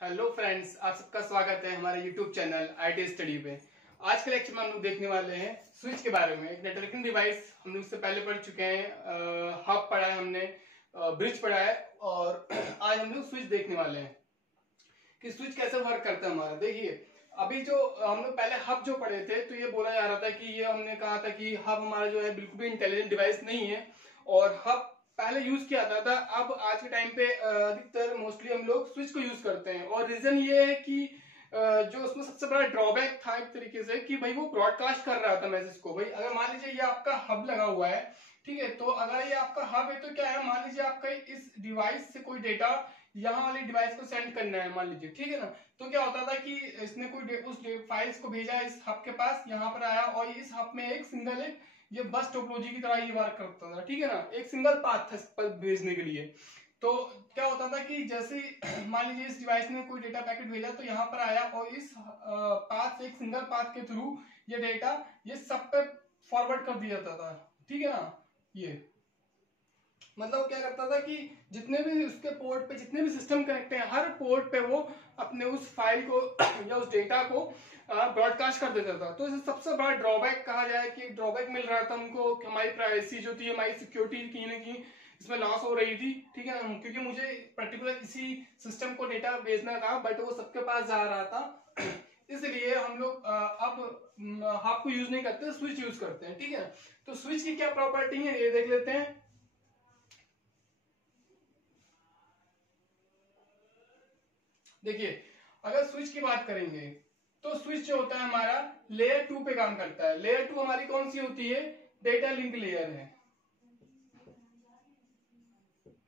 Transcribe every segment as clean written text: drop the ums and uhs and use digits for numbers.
Hello friends, आप सबका स्वागत है हमारे यूट्यूब चैनल आईटी स्टडी पे। आज के लेक्चर में हम लोग देखने वाले हैं स्विच के बारे में। एक नेटवर्किंग डिवाइस हम लोग इससे पहले पढ़ चुके हैं, हब पढ़ा है हमने, ब्रिज पढ़ा है, और आज हम लोग स्विच देखने वाले हैं कि स्विच कैसे वर्क करता है हमारा। देखिए, अभी जो हम लोग पहले हब जो पढ़े थे तो ये बोला जा रहा था कि ये हमने कहा था कि हब हमारा जो है बिल्कुल भी इंटेलिजेंट डिवाइस नहीं है, और हब पहले यूज किया जाता था। अब आज के टाइम पे अधिकतर मोस्टली हम लोग स्विच को यूज करते हैं, और रीजन ये है कि जो उसमें सबसे बड़ा ड्रॉबैक था एक तरीके से कि भाई वो ब्रॉडकास्ट कर रहा था मैसेज को। भाई अगर मान लीजिए ये आपका हब लगा हुआ है, ठीक है, तो अगर ये आपका हब है तो क्या है, मान लीजिए आपका इस डिवाइस से कोई डेटा यहाँ वाली डिवाइस को सेंड करना है, मान लीजिए, ठीक है ना। तो क्या होता था कि इसने कोई उस फाइल्स को भेजा इस हब के पास, यहाँ पर आया, और इस हब में एक सिंगल ये बस टोपोलॉजी की तरह ये वर्क करता था, ठीक है ना। एक सिंगल पाथ था इस पर भेजने के लिए। तो क्या होता था कि जैसे मान लीजिए इस डिवाइस ने कोई डेटा पैकेट भेजा तो यहाँ पर आया, और इस पाथ से, एक सिंगल पाथ के थ्रू ये डेटा ये सब पे फॉरवर्ड कर दिया जाता था, ठीक है ना। ये मतलब क्या करता था कि जितने भी उसके पोर्ट पे जितने भी सिस्टम कनेक्ट हैं, हर पोर्ट पे वो अपने उस फाइल को या उस डेटा को ब्रॉडकास्ट कर देता था। तो इसे सबसे बड़ा ड्रॉबैक कहा जाए कि ड्रॉबैक मिल रहा था उनको कि हमारी प्राइवेसी जो थी, हमारी सिक्योरिटी कहीं ना कहीं इसमें लॉस हो रही थी, ठीक है ना। क्योंकि मुझे पर्टिकुलर इसी सिस्टम को डेटा भेजना था, बट वो सबके पास जा रहा था। इसलिए हम लोग अब हब को यूज नहीं करते, स्विच यूज करते हैं, ठीक है। तो स्विच की क्या प्रॉपर्टी है ये देख लेते हैं। देखिए, अगर स्विच की बात करेंगे तो स्विच जो होता है हमारा लेयर 2 पे काम करता है। लेयर 2 हमारी कौन सी होती है? डेटा लिंक लेयर है,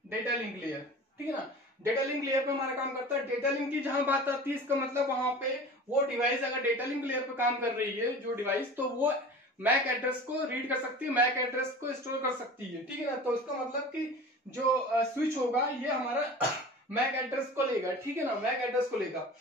डेटा लिंक लेयर, ठीक है ना। डेटा लिंक लेयर पे हमारा काम करता है। डेटा लिंक की जहां बात आती है, इसका मतलब वहां पे वो डिवाइस अगर डेटा लिंक लेयर पे काम कर रही है जो डिवाइस, तो वो मैक एड्रेस को रीड कर सकती है, मैक एड्रेस को स्टोर कर सकती है, ठीक है ना। तो इसका मतलब कि जो स्विच होगा ये हमारा मैक एड्रेस को लेगा, ठीक है ना, मैक एड्रेस को लेगा।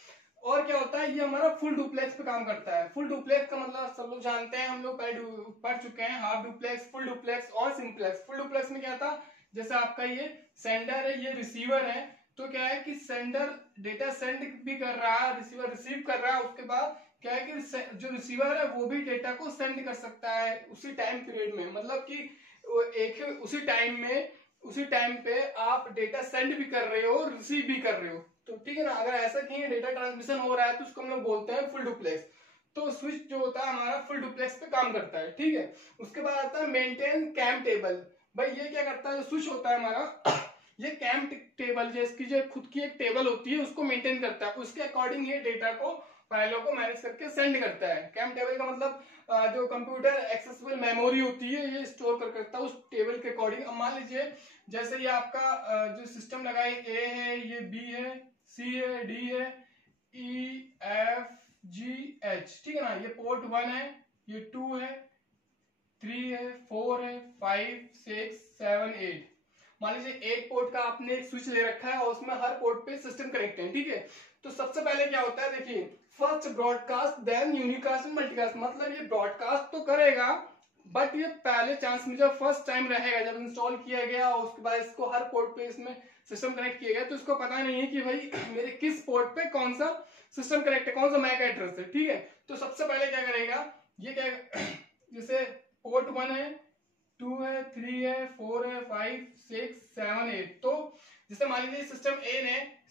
और क्या होता है, ये हमारा फुल डुप्लेक्स पे काम करता है। फुल डुप्लेक्स का मतलब सब लोग जानते हैं, हम लोग पहले पढ़ चुके हैं, हाफ डुप्लेक्स, फुल डुप्लेक्स और सिंप्लेक्स। फुल डुप्लेक्स में क्या था, जैसे आपका ये सेंडर है, ये रिसीवर है, तो क्या है कि सेंडर डेटा सेंड भी कर रहा है, रिसीवर रिसीव कर रहा है, उसके बाद क्या है कि जो रिसीवर है वो भी डेटा को सेंड कर सकता है उसी टाइम पीरियड में। मतलब कि एक उसी टाइम पे आप डेटा सेंड भी कर रहे हो, रिसीव भी कर रहे हो, तो ठीक है ना। अगर ऐसा कहीं डेटा ट्रांसमिशन हो रहा है तो उसको हम लोग बोलते हैं फुल डुप्लेक्स। तो स्विच जो होता है हमारा फुल डुप्लेक्स पे काम करता है, ठीक है। उसके बाद आता है मेंटेन कैम टेबल। भाई ये क्या करता है, जो स्विच होता है हमारा ये कैम टेबल, जो इसकी जो खुद की एक टेबल होती है उसको मेंटेन करता है, उसके अकॉर्डिंग ये डेटा को, फाइलों को मैनेज करके सेंड करता है। कैम टेबल का मतलब जो कंप्यूटर एक्सेसिबल मेमोरी होती है ये स्टोर कर करता है उस टेबल के अकॉर्डिंग। अब मान लीजिए जैसे ये आपका जो सिस्टम लगा है, ए है, ये बी है, सी है, डी है, ई एफ जी एच, ठीक है ना। ये पोर्ट 1 है, ये 2 है, 3 है, 4 है, 5, 6, 7, 8। मान लीजिए एक पोर्ट का आपने एक स्विच ले रखा है और उसमें हर पोर्ट पे सिस्टम कनेक्ट है, ठीक है। तो सबसे पहले क्या होता है, देखिए, first broadcast then unicast and multicast. मतलब ये ब्रॉडकास्ट तो करेगा, बट ये पहले चांस में जब फर्स्ट टाइम रहेगा, जब इंस्टॉल किया गया और उसके बाद इसको हर पोर्ट पे इसमें सिस्टम कनेक्ट किया गया, तो इसको पता नहीं है कि भाई मेरे किस पोर्ट पे कौन सा सिस्टम कनेक्ट है, कौन सा मैक एड्रेस है, ठीक है। तो सबसे पहले क्या करेगा, ये क्या जैसे पोर्ट 1 है, 2 है, 3 है, 4 है, 5, 6, 7, 8। तो जैसे मान लीजिए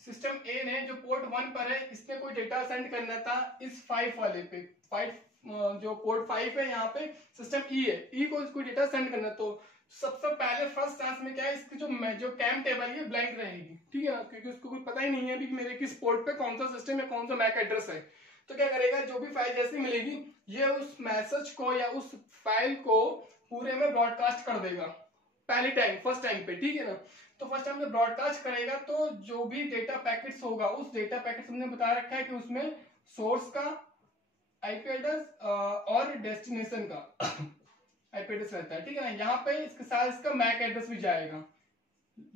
सिस्टम ए ने जो पोर्ट 1 पर है, इसमें कोई डेटा सेंड करना था इस 5 वाले पे, 5 जो पोर्ट 5 है, यहाँ पे सिस्टम ई है, ई को इसको डेटा सेंड करना। तो सबसे पहले फर्स्ट चांस में क्या है, इसकी जो कैम टेबल है ब्लैंक रहेगी, ठीक है ना, क्योंकि उसको कोई पता ही नहीं है अभी कि मेरे किस पोर्ट पे कौन सा सिस्टम या कौन सा मैक एड्रेस है। तो क्या करेगा, जो भी फाइल जैसी मिलेगी ये उस मैसेज को या उस फाइल को पूरे में ब्रॉडकास्ट कर देगा पहले टाइम, फर्स्ट टाइम पे, ठीक है ना। तो फर्स्ट टाइम में ब्रॉडकास्ट करेगा तो जो भी डेटा पैकेट्स होगा, उस डेटा पैकेट्स हमने बता रखा है कि उसमें सोर्स का आईपी एड्रेस और डेस्टिनेशन का आईपी एड्रेस रहता है, ठीक है ना। यहाँ पे इसके साथ इसका मैक एड्रेस भी जाएगा।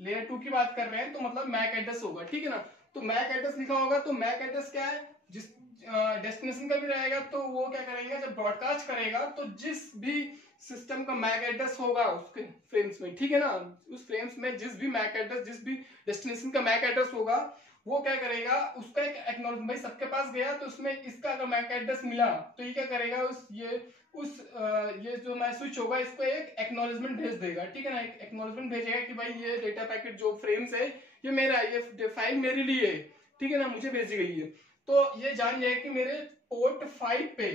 लेयर 2 की बात कर रहे हैं तो मतलब मैक एड्रेस होगा, ठीक है ना। तो मैक एड्रेस लिखा होगा, तो मैक एड्रेस क्या है, जिस डेस्टिनेशन का भी रहेगा, तो वो क्या करेगा, जब ब्रॉडकास्ट करेगा तो जिस भी सिस्टम का मैक एड्रेस होगा उसके फ्रेम्स में, ठीक है ना, उस फ्रेम्स में जिस भी मैक एड्रेस, जिस भी डेस्टिनेशन का मैक एड्रेस होगा, वो क्या करेगा, उसका एक भाई सबके पास गया तो उसमें इसका अगर मैक एड्रेस मिला तो ये क्या करेगा, ये जो मैं स्विच होगा इसको एक एक्नॉलेजमेंट भेज देगा, ठीक है ना। एक एक्नॉलेजमेंट भेजेगा कि भाई ये डेटा पैकेट जो फ्रेम्स है ये मेरा, ये फाइल मेरे लिए है, ठीक है ना, मुझे भेजी गई है। तो ये जान जाए कि मेरे पोर्ट 5 पे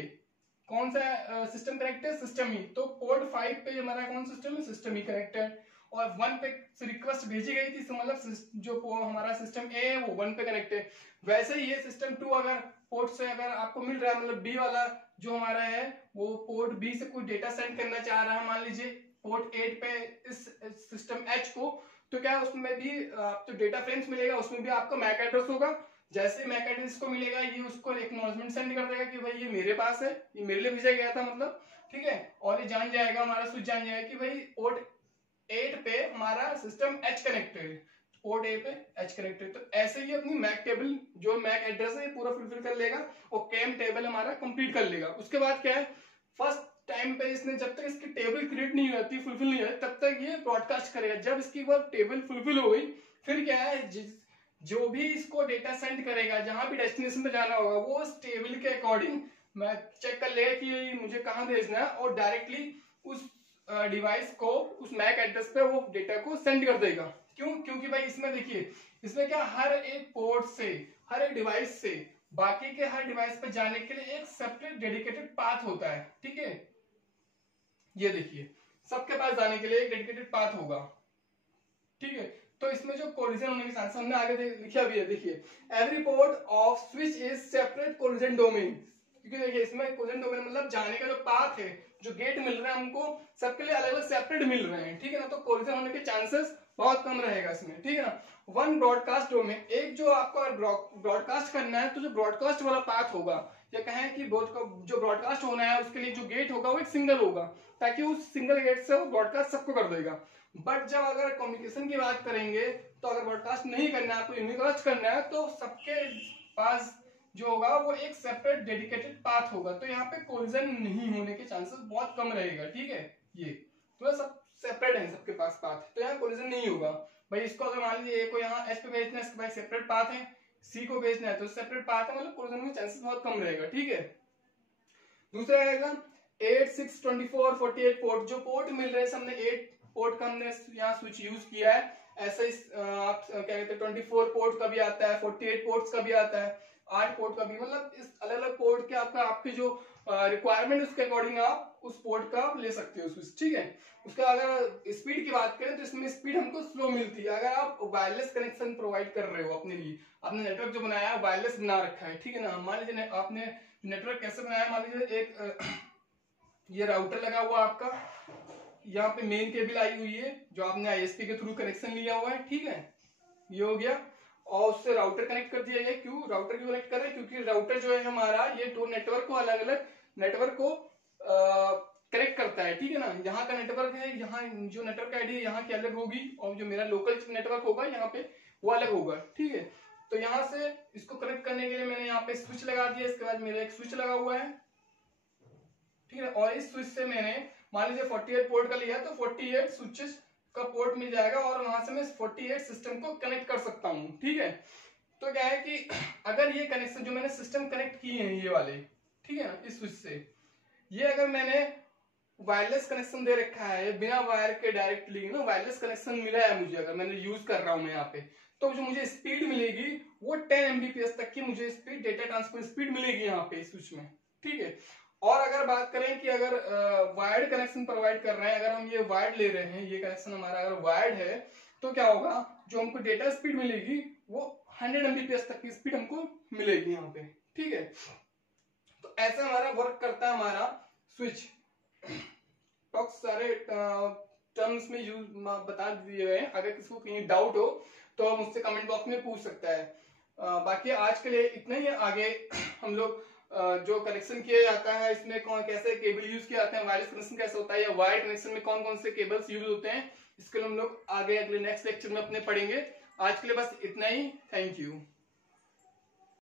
कौन सा सिस्टम कनेक्ट है, सिस्टम ही। तो पोर्ट 5 पे हमारा कौन सिस्टम है, सिस्टम ही कनेक्ट है। और 1 पे रिक्वेस्ट भेजी गई थी, मतलब जो हमारा सिस्टम ए है वो 1 पे कनेक्ट है। वैसे ही ये सिस्टम 2 अगर पोर्ट से अगर आपको मिल रहा है, मतलब बी वाला जो हमारा है वो पोर्ट बी से कोई डेटा सेंड करना चाह रहा है, मान लीजिए पोर्ट 8 पे इस सिस्टम एच को, तो क्या उसमें भी आपको डेटा फ्रेम्स मिलेगा, उसमें भी आपका मैक एड्रेस होगा। जैसे मैक एड्रेस को मिलेगा ये उसको एक्नॉलेजमेंट सेंड कर देगा कि भाई ये मेरे पास है, ये मेरे लिए भेजा गया था, मतलब ठीक है। और ये जान जाएगा, हमारा स्विच जान जाएगा कि भाई पोर्ट 8 पे हमारा system H connected, port A पे एच कनेक्टेड। तो ऐसे ही अपनी मैक टेबल जो मैक एड्रेस है ये पूरा फुलफिल कर लेगा और कैम टेबल हमारा कंप्लीट कर लेगा। उसके बाद क्या है, फर्स्ट टाइम पे इसने जब तक इसकी टेबल क्रिएट नहीं होती, फुलफिल नहीं होती, तब तक ये ब्रॉडकास्ट करेगा। जब इसकी बार टेबल फुलफिल हो गई फिर क्या है, जो भी इसको डेटा सेंड करेगा, जहां भी डेस्टिनेशन पे जाना होगा, वो उस टेबल के अकॉर्डिंग मैं चेक कर लेगा कि मुझे कहाँ भेजना है और डायरेक्टली उस डिवाइस को, उस मैक एड्रेस पे वो डेटा को सेंड कर देगा। क्यों? क्योंकि भाई इसमें देखिए, इसमें क्या हर एक पोर्ट से, हर एक डिवाइस से बाकी के हर डिवाइस पे जाने के लिए एक सेपरेट डेडिकेटेड पाथ होता है, ठीक है। ये देखिए सबके पास जाने के लिए एक डेडिकेटेड पाथ होगा, ठीक है। तो इसमें जो कोलिजन होने के चांसेस हमने आगे लिखा भी है, देखिए every port off switch is separate collision domain. क्योंकि देखिए इसमें कोलिजन डोमेन मतलब जाने का जो पाथ है, जो गेट मिल रहा है हमको, सबके लिए अलग अलग सेपरेट मिल रहे हैं, ठीक है ना। तो कोलिजन होने के चांसेस बहुत कम रहेगा इसमें, ठीक है ना। वन ब्रॉडकास्ट डोमेन, एक जो आपको ब्रॉडकास्ट करना है तो जो ब्रॉडकास्ट वाला पाथ होगा, या कहें कि जो ब्रॉडकास्ट होना है उसके लिए जो गेट होगा वो एक सिंगल होगा, ताकि उस सिंगल गेट से वो ब्रॉडकास्ट सबको कर देगा। बट जब अगर कम्युनिकेशन की बात करेंगे तो अगर ब्रॉडकास्ट नहीं करना है, आपको यूनिकास्ट करना है, तो सबके पास जो होगा वो एक सेपरेट डेडिकेटेड पाथ होगा। तो यहाँ पे कोलिजन नहीं होने के चांसेस बहुत कम रहेगा, ठीक है। ये तो सब सेपरेट है सबके पास पाथ, तो यहाँ कोलिजन नहीं होगा। भाई इसको अगर मान लीजिए ए को यहाँ एस पे भेजना है, इसके पास सेपरेट पाथ है, सी को भेजना है तो सेपरेट पाथ है, मतलब कोलिजन के चांसेस बहुत कम रहेगा, ठीक है। दूसरा रहेगा 8, 6, 24, 48 पोर्ट। जो पोर्ट मिल रहे हैं, हमने 8 पोर्ट का हमने यहाँ स्विच यूज किया है। ऐसा ही आप क्या कहते हैं 24 पोर्ट का भी आता है, 48 पोर्ट्स का भी आता है, 8 पोर्ट का भी, मतलब इस अलग अलग पोर्ट के आपके जो रिक्वायरमेंट उसके अकॉर्डिंग आप उस पोर्ट का ले सकते हो स्विच, ठीक है। उसका अगर स्पीड की बात करें तो इसमें स्पीड हमको स्लो मिलती है। अगर आप वायरलेस कनेक्शन प्रोवाइड कर रहे हो अपने लिए, आपने नेटवर्क जो बनाया है वायरलेस बना रखा है, ठीक है ना। मान लीजिए आपने नेटवर्क कैसे बनाया, मान लीजिए एक ये राउटर लगा हुआ आपका, यहाँ पे मेन केबल आई हुई है जो आपने आईएसपी के थ्रू कनेक्शन लिया हुआ है, ठीक है, ये हो गया। और उससे राउटर कनेक्ट कर दिया गया। क्यों राउटर क्यों कनेक्ट कर रहे हैं? क्योंकि राउटर जो है हमारा ये दो नेटवर्क को, अलग अलग नेटवर्क को कनेक्ट करता है, ठीक है ना। यहाँ का नेटवर्क है, यहाँ जो नेटवर्क आईडी है यहाँ की अलग होगी, और जो मेरा लोकल नेटवर्क होगा यहाँ पे वो अलग होगा, ठीक है। तो यहाँ से इसको कनेक्ट करने के लिए मैंने यहाँ पे स्विच लगा दिया, इसके बाद मेरा एक स्विच लगा हुआ है, ठीक है। और इस स्विच से मैंने मान लीजिए 48 पोर्ट का लिया तो 48 स्विचेस का पोर्ट मिल जाएगा, और वहां से मैं 48 सिस्टम को कनेक्ट कर सकता हूँ, ठीक है। तो क्या है कि अगर ये कनेक्शन जो मैंने सिस्टम कनेक्ट किए हैं ये वाले, ठीक है ना, इस स्विच से, ये अगर मैंने वायरलेस कनेक्शन दे रखा है बिना वायर के, डायरेक्टली ना वायरलेस कनेक्शन मिला है मुझे, अगर मैंने यूज कर रहा हूँ मैं यहाँ पे, तो जो मुझे स्पीड मिलेगी वो 10 Mbps तक की मुझे स्पीड, डेटा ट्रांसफर स्पीड मिलेगी यहाँ पे स्विच में, ठीक है। और अगर बात करें कि अगर वायर्ड कनेक्शन प्रोवाइड कर रहे हैं, अगर हम ये वायर्ड ले रहे हैं, ये कनेक्शन हमारा अगर वायर्ड है, तो क्या होगा, जो हमको डेटा स्पीड मिलेगी वो 100 Mbps तक की स्पीड हमको मिलेगी यहाँ पे, ठीक है। तो ऐसा हमारा वर्क करता है हमारा स्विच। तो सारे टर्म्स में यूज बता दिए गए हैं, अगर किसी को कहीं डाउट हो तो मुझसे कमेंट बॉक्स में पूछ सकता है। बाकी आज के लिए इतना ही। आगे हम लोग जो कनेक्शन किया जाता है इसमें कौन कैसे केबल यूज किया जाता है, वायरलेस कनेक्शन कैसे होता है, या वायर्ड कनेक्शन में कौन कौन से केबल्स यूज होते हैं, इसके लिए हम लोग आगे अगले नेक्स्ट लेक्चर में अपने पढ़ेंगे। आज के लिए बस इतना ही। Thank you.